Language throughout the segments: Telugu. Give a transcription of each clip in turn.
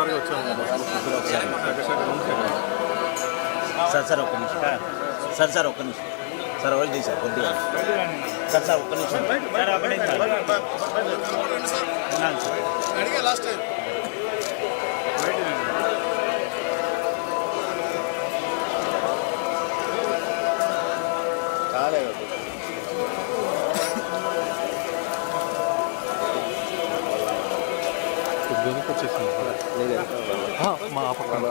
మొదటిసారిగా వచ్చాను సార్ ఒక్క నిమిషం సార్ ఒక్క నిమిషం సార్ వాళ్ళు తీసారు కొద్దిగా సార్ ఒక్క నిమిషం లాస్ట్ టైం వెనుక వచ్చేసింది మా పక్కన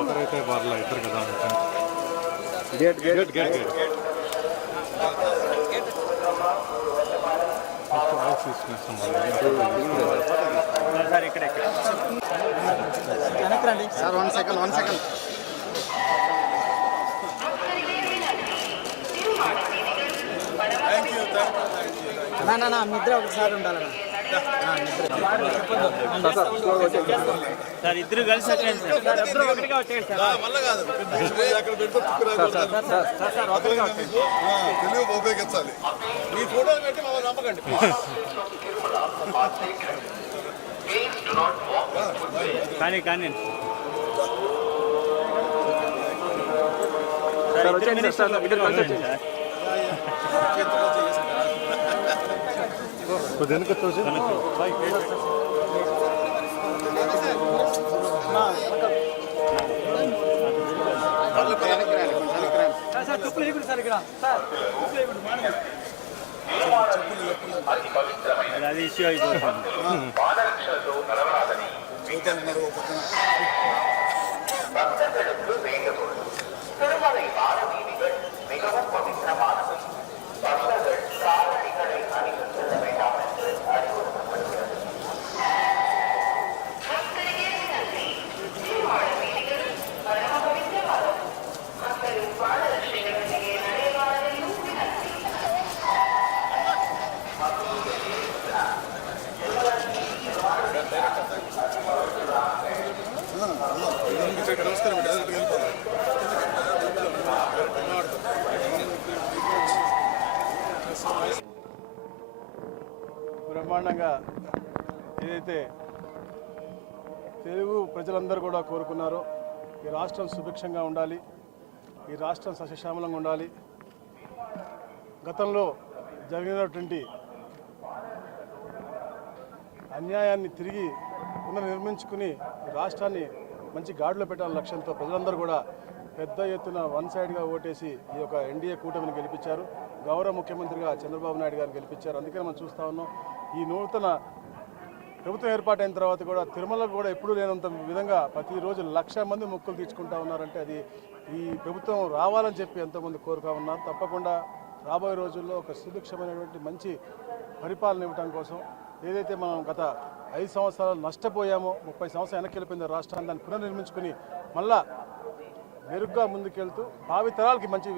ఒకరైతే వాళ్ళ ఇద్దరు కదా gate gate gate gate sir 1 second నా నిద్ర ఒకసారి ఉండాలన్నా సార్ ఇద్దరు కలిసి తెలుగు ఉపయోగించాలి మీ ఫోటోలు పెట్టి మమ్మల్ని నమ్మకండి కానీ వెనుక అది ఇష్యూ అయిపోతుంది బ్రహ్మాండంగా ఏదైతే తెలుగు ప్రజలందరూ కూడా కోరుకున్నారో ఈ రాష్ట్రం సుభిక్షంగా ఉండాలి, ఈ రాష్ట్రం సస్యశ్యామలంగా ఉండాలి, గతంలో జరిగినటువంటి అన్యాయాన్ని తిరిగి పునర్నిర్మించుకుని రాష్ట్రాన్ని మంచి గాడిలో పెట్టాలనే లక్ష్యంతో ప్రజలందరూ కూడా పెద్ద ఎత్తున వన్ సైడ్గా ఓటేసి ఈ యొక్క ఎన్డీఏ కూటమిని గెలిపించారు. గౌరవ ముఖ్యమంత్రిగా చంద్రబాబు నాయుడు గారిని గెలిపించారు. అందుకని మనం చూస్తూ ఉన్నాం ఈ నూతన ప్రభుత్వం ఏర్పాటైన తర్వాత కూడా తిరుమలకు కూడా ఎప్పుడూ లేనంత విధంగా ప్రతిరోజు 1,00,000 మంది మొక్కులు తీర్చుకుంటా ఉన్నారంటే అది ఈ ప్రభుత్వం రావాలని చెప్పి ఎంతోమంది కోరుతా ఉన్నారు. తప్పకుండా రాబోయే రోజుల్లో ఒక సుభిక్షమైనటువంటి మంచి పరిపాలన ఇవ్వడం కోసం ఏదైతే మనం గత 5 సంవత్సరాలు నష్టపోయామో 30 సంవత్సరాలు వెనక్కి వెళ్ళిపోయింది రాష్ట్రాన్ని, దాన్ని పునర్నిర్మించుకుని మళ్ళా మెరుగ్గా ముందుకెళ్తూ భావితరాలకి మంచి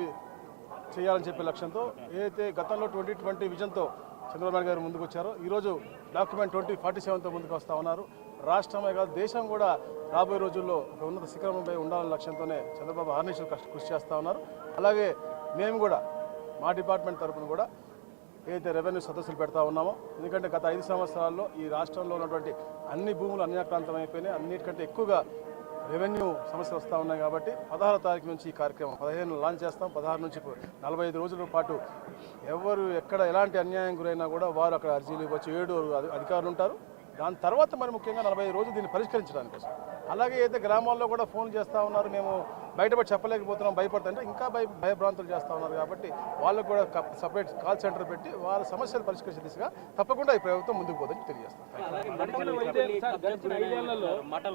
చేయాలని చెప్పే లక్ష్యంతో ఏదైతే గతంలో 2020 విజన్తో చంద్రబాబు నాయుడు గారు ముందుకు వచ్చారో ఈరోజు డాక్యుమెంట్ 2047తో ముందుకు వస్తూ ఉన్నారు. రాష్ట్రమే కాదు దేశం కూడా రాబోయే రోజుల్లో ఒక ఉన్నత శిఖరంపై ఉండాలనే లక్ష్యంతోనే చంద్రబాబు ఆర్నిషలు కృషి చేస్తూ ఉన్నారు. అలాగే మేము కూడా మా డిపార్ట్మెంట్ తరఫున కూడా ఏదైతే రెవెన్యూ సదస్సులు పెడతా ఉన్నామో, ఎందుకంటే గత 5 సంవత్సరాల్లో ఈ రాష్ట్రంలో ఉన్నటువంటి అన్ని భూములు అన్యాక్రాంతం అయిపోయినాయి. అన్నిటికంటే ఎక్కువగా రెవెన్యూ సమస్యలు వస్తూ ఉన్నాయి కాబట్టి 16వ తారీఖు నుంచి ఈ కార్యక్రమం 15 లాంచ్ చేస్తాం. 16 నుంచి 45 రోజుల పాటు ఎవరు ఎక్కడ ఎలాంటి అన్యాయం గురైనా కూడా వారు అక్కడ అర్జీలు ఇవ్వచ్చు. 7 అధికారులు ఉంటారు. దాని తర్వాత మరి ముఖ్యంగా 45 రోజులు దీన్ని పరిష్కరించడానికి కోసం. అలాగే అయితే గ్రామాల్లో కూడా ఫోన్ చేస్తూ ఉన్నారు, మేము బయటపడి చెప్పలేకపోతున్నాం, భయపడుతుంటే ఇంకా భయభ్రాంతులు చేస్తూ ఉన్నారు. కాబట్టి వాళ్ళకు కూడా సపరేట్ కాల్ సెంటర్ పెట్టి వాళ్ళ సమస్యలు పరిష్కరించే దిశగా తప్పకుండా ఈ ప్రభుత్వం ముందుకు పోదని తెలియజేస్తాం.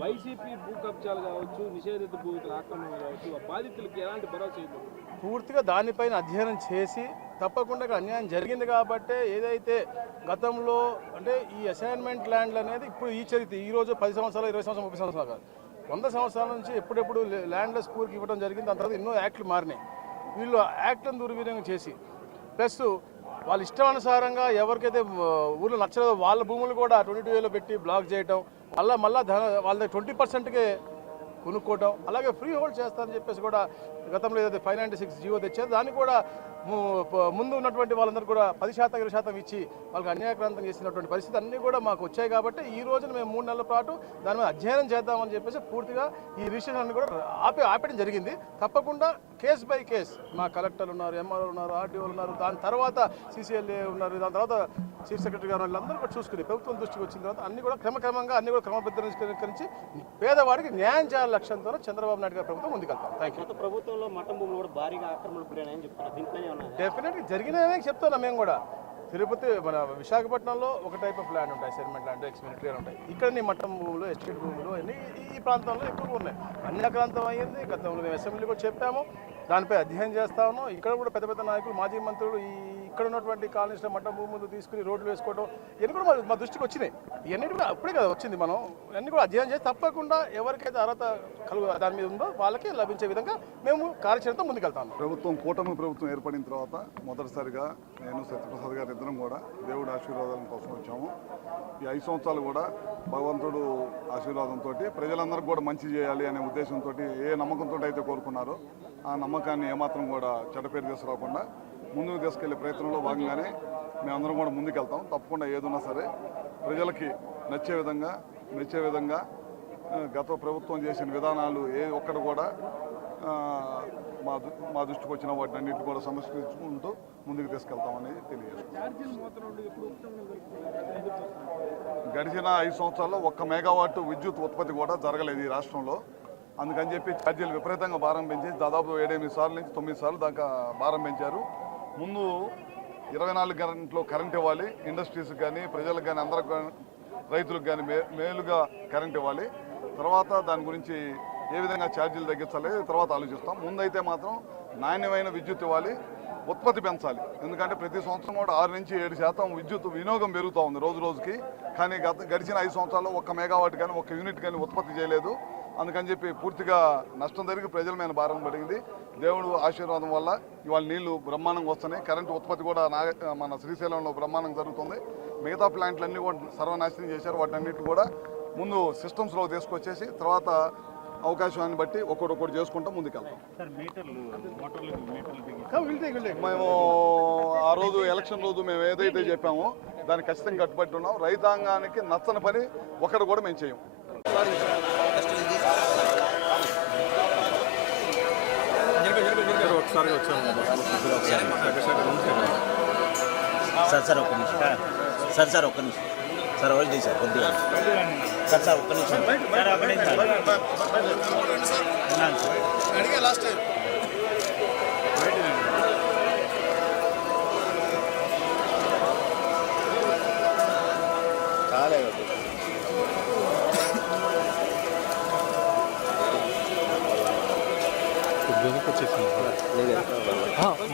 వైసీపీ భూ కబ్జాలు కావచ్చు, నిషేధిత భూముల ఆక్రమణ కావచ్చు, బాధితులకి ఎలాంటి భరోసా ఇవ్వాలి? పూర్తిగా దానిపైన అధ్యయనం చేసి తప్పకుండా అన్యాయం జరిగింది కాబట్టి ఏదైతే గతంలో అంటే ఈ అసైన్మెంట్ ల్యాండ్లు అనేది ఇప్పుడు ఈ చరిత్ర ఈరోజు 10 సంవత్సరాలు 20 సంవత్సరాలు 30 సంవత్సరాలు కాదు, 100 సంవత్సరాల నుంచి ఎప్పుడెప్పుడు ల్యాండ్లెస్ పూర్కి ఇవ్వడం జరిగింది. దాని తర్వాత ఎన్నో యాక్ట్లు మారినాయి. వీళ్ళు యాక్ట్లను దుర్వినియోగం చేసి ప్లస్ వాళ్ళ ఇష్టానుసారంగా ఎవరికైతే ఊళ్ళో నచ్చలేదో వాళ్ళ భూములు కూడా 22Aలో పెట్టి బ్లాక్ చేయటం, మళ్ళీ వాళ్ళ 20%కే కొనుక్కోవటం, అలాగే ఫ్రీ హోల్డ్ చేస్తారని చెప్పేసి కూడా గతంలో ఏదైతే 596 జీవో తెచ్చారో దాన్ని కూడా ముందు ఉన్నటువంటి వాళ్ళందరూ కూడా 10% 20% ఇచ్చి వాళ్ళకి అన్యాయక్రాంతం చేసినటువంటి పరిస్థితి అన్నీ కూడా మాకు వచ్చాయి. కాబట్టి ఈ రోజున మేము 3 నెలల పాటు దాని మీద అధ్యయనం చేద్దామని చెప్పేసి పూర్తిగా ఈ రిజిస్ట్రేషన్ అన్ని కూడా ఆపేయడం జరిగింది. తప్పకుండా కేస్ బై కేస్ మా కలెక్టర్లు ఉన్నారు, ఎంఆర్ఓ ఉన్నారు, ఆర్డీఓలు ఉన్నారు, దాని తర్వాత CCLA ఉన్నారు, దాని తర్వాత చీఫ్ సెక్రటరీ గారు వాళ్ళందరూ కూడా చూసుకుని ప్రభుత్వం దృష్టికి వచ్చిన తర్వాత అన్ని కూడా క్రమక్రమంగా అన్ని కూడా క్రమబద్ధీకరించి పేదవాడికి న్యాయం చేయాల లక్ష్యంతో చంద్రబాబు నాయుడు గారి ప్రభుత్వం ముందుకెళ్తాం. Thank you. ప్రభుత్వంలో మఠం భూములు కూడా భారీగా ఆక్రమణకు గురైనాయని చెప్తున్నారు. దీనిపైన డెఫినెట్గా జరిగినాయనే చెప్తున్నాం మేము కూడా. తిరుపతి మన విశాఖపట్నంలో ఒక టైప్ ఆఫ్ ల్యాండ్ ఉంటాయి, సెటిల్మెంట్ ల్యాండ్, ఎక్స్మిలిటరీ ఉంటాయి. ఇక్కడ నీ మఠం భూములు, ఎస్టేట్ భూములు అన్నీ ఈ ప్రాంతంలో ఎక్కువగా ఉన్నాయి. అన్యాక్రాంతం అయ్యింది. గతంలో మేము అసెంబ్లీ కూడా చెప్పాము, దానిపై అధ్యయనం చేస్తా ఉన్నాం. ఇక్కడ కూడా పెద్ద పెద్ద నాయకులు, మాజీ మంత్రులు ఇక్కడ ఉన్నటువంటి కాలనీస్లో మఠం భూములు తీసుకుని రోడ్లు వేసుకోవడం ఇవన్నీ కూడా మా దృష్టికి వచ్చినాయి. ఇవన్నీ కూడా అప్పుడే కదా వచ్చింది. మనం ఇవన్నీ కూడా అధ్యయనం చేసి తప్పకుండా ఎవరికైతే అర్హత దాని మీద ఉందో వాళ్ళకి లభించే విధంగా మేము కార్యాచరణతో ముందుకెళ్తాం. కూటమి ప్రభుత్వం ఏర్పడిన తర్వాత మొదటిసారిగా నేను సత్యప్రసాద్ గారు ఇద్దరం కూడా దేవుడి ఆశీర్వాదాల కోసం వచ్చాము. ఈ 5 సంవత్సరాలు కూడా భగవంతుడు ఆశీర్వాదంతో ప్రజలందరికీ కూడా మంచి చేయాలి అనే ఉద్దేశంతో ఏ నమ్మకంతో అయితే కోరుకున్నారో ఆ నమ్మకాన్ని ఏమాత్రం కూడా చెడ్డపేరు తీసుకురాకుండా ముందుకు తీసుకెళ్లే ప్రయత్నంలో భాగంగానే మేమందరం కూడా ముందుకెళ్తాం. తప్పకుండా ఏదున్నా సరే ప్రజలకి నచ్చే విధంగా గత ప్రభుత్వం చేసిన విధానాలు ఏ ఒక్కటి కూడా మా దృష్టికి వచ్చిన వాటిని అన్నింటినీ కూడా సమస్కరించుకుంటూ ముందుకు తీసుకెళ్తామని తెలియజేస్తున్నాం. గడిచిన 5 సంవత్సరాల్లో 1 మెగావాట్ విద్యుత్ ఉత్పత్తి కూడా జరగలేదు ఈ రాష్ట్రంలో. అందుకని చెప్పి ఛార్జీలు విపరీతంగా భారం పెంచి దాదాపు 7-8 సార్లు నుంచి 9 సార్లు దాకా భారం పెంచారు. ముందు 24 గంటలు కరెంట్ ఇవ్వాలి, ఇండస్ట్రీస్కి కానీ ప్రజలకు కానీ అందరికి కానీ రైతులకు కానీ మేలుగా కరెంట్ ఇవ్వాలి. తర్వాత దాని గురించి ఏ విధంగా ఛార్జీలు తగ్గించాలి తర్వాత ఆలోచిస్తాం. ముందైతే మాత్రం నాణ్యమైన విద్యుత్ ఇవ్వాలి, ఉత్పత్తి పెంచాలి. ఎందుకంటే ప్రతి సంవత్సరం కూడా 6 నుంచి 7% విద్యుత్ వినియోగం పెరుగుతూ ఉంది రోజు రోజుకి. కానీ గడిచిన 5 సంవత్సరాల్లో 1 మెగావాట్ కానీ 1 యూనిట్ కానీ ఉత్పత్తి చేయలేదు. అందుకని చెప్పి పూర్తిగా నష్టం జరిగి ప్రజల మీద భారం పడింది. దేవుడు ఆశీర్వాదం వల్ల ఇవాళ నీళ్లు బ్రహ్మాండంగా వస్తున్నాయి. కరెంటు ఉత్పత్తి కూడా మన శ్రీశైలంలో బ్రహ్మాండంగా జరుగుతుంది. మిగతా ప్లాంట్లన్నీ కూడా సర్వనాశనం చేశారు. వాటన్నిటిని కూడా ముందు సిస్టమ్స్లో తీసుకొచ్చేసి తర్వాత అవకాశాన్ని బట్టి ఒక్కొక్కటి చేసుకుంటూ ముందుకెళ్తాం. మేము ఆ రోజు ఎలక్షన్ రోజు మేము ఏదైతే చెప్పామో దాన్ని ఖచ్చితంగా కట్టుబడి ఉన్నాం. రైతాంగానికి నచ్చని పని ఒకటి కూడా మేము చేయం. సార్ ఒక్క నిమిషం సార్ ఒక్క నిమిషం సార్ వాళ్ళు సార్ కొద్దిగా సార్ ఒక్క నిమిషం వచ్చేసింది